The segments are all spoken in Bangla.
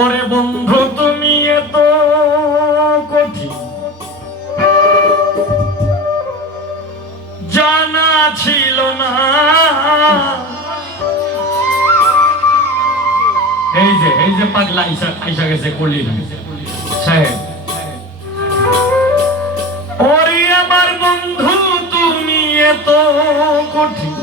ওরে বন্ধু তুমি এত কঠিন জানা ছিল না। এই যে পাগলা আইসা গেছে কলিল সাহেব। ওরে আমার বন্ধু তুমি এত কঠিন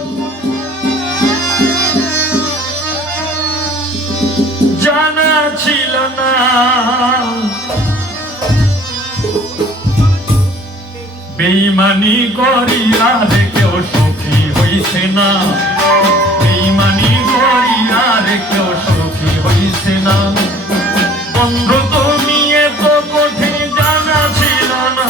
জানা ছিল না। বেঈমানি করিয়া রে কেউ সুখী হইছে না। বেঈমানি করিয়া রে কেউ সুখী হইছে না। বন্ধু তুমি এত কঠিন জানা ছিল না।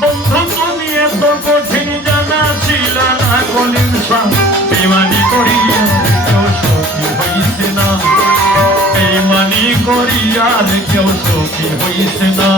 বন্ধু তুমি এত কঠিন জানা ছিল না। কলিম শাহ বেঈমানি করিয়া কেউ সুখী হইছে না। বেঈমানি করিয়া কেউ সুখী হইছে না।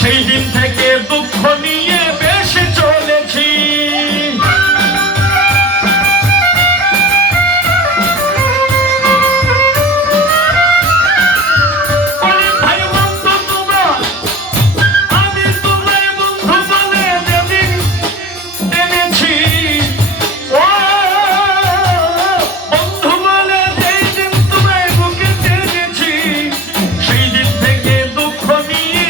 সেই দিন থেকে দুঃখ নিয়ে বেশ চলেছি। ভাই বন্ধু তোমরা আমি তোমরাই বন্ধু বলে যেদিন এনেছি। ও বন্ধু বলে যেই দিন তোমরাই বুকে টেনেছি সেই দিন থেকে দুঃখ নিয়ে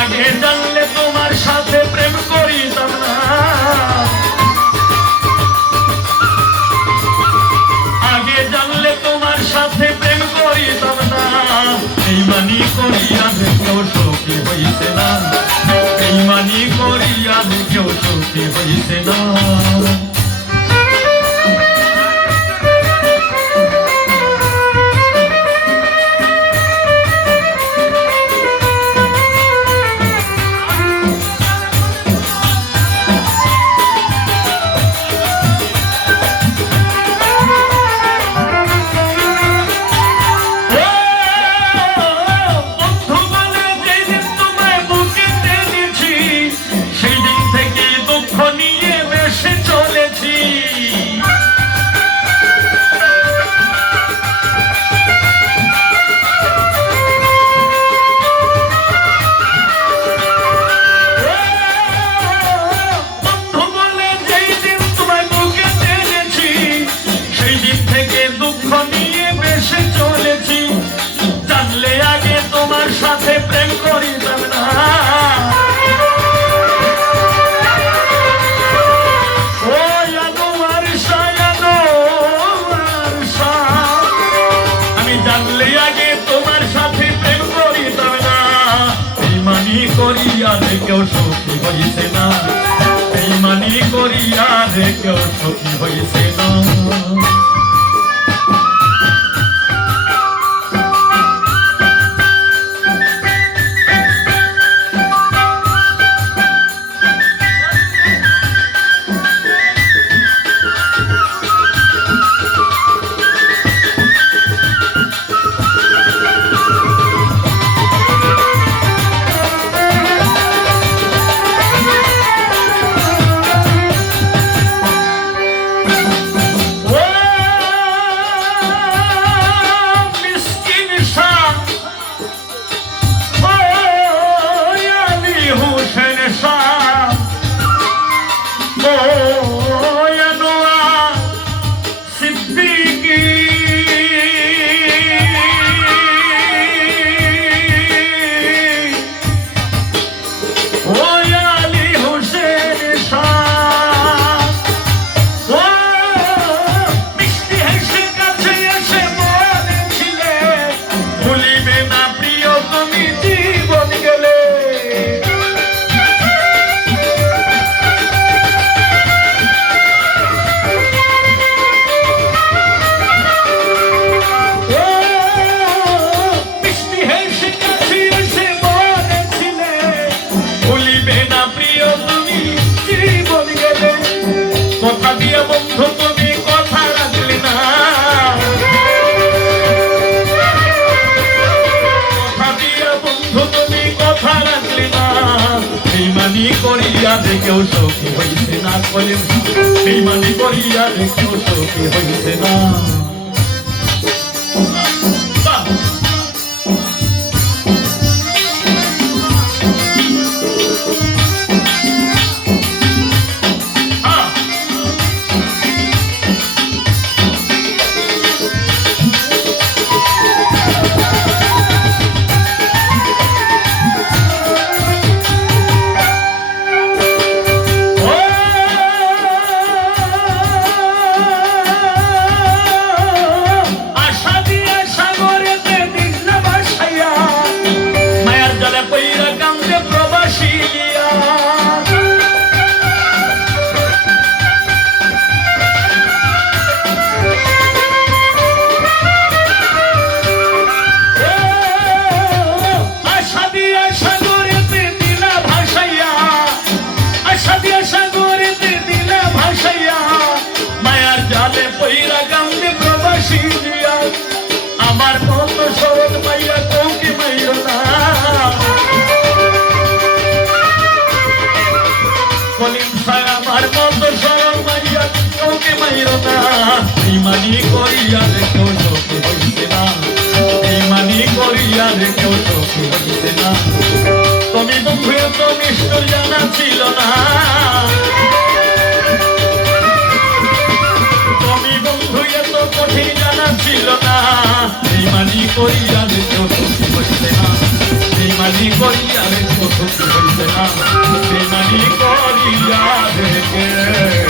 আগে জানলে তোমার সাথে প্রেম করিতাম না। আগে জানলে তোমার সাথে প্রেম করিতাম না। বেঈমানি করিয়া কেউ সুখী হইছে না। বেঈমানি করিয়া কেউ সুখী হইছে না। জানলে আগে তোমার সাথে প্রেম করিতাম না। আমি জানলে আগে তোমার সাথে প্রেম করিতাম না। বেঈমানি করিয়া কেউ সুখী হইছে না। বেঈমানি করিয়া কেউ সুখী হইছে না। করিয়া রে কেউ সখী হইছে না কলিম বেইমানি করিয়া রে কেউ সখী হইছে না আমার মতো সরল মাইয়া কাউকে মাইরো না কলিম সাহেব আমার মতো সরল মাইয়া কাউকে মাইরো না বেইমানি করিয়া রে কেউ সখী হইছে না বেইমানি করিয়া রে কেউ সখী হইছে না তুমি বন্ধু তো নিষ্ঠুর জানা ছিল না তুমি বন্ধু এত কঠিন জানা ছিল না বেইমানি করিয়া রে কেউ সখী হইছে না বেইমানি করিয়া রে কেউ সখী হইছে না বেইমানি করিয়া রে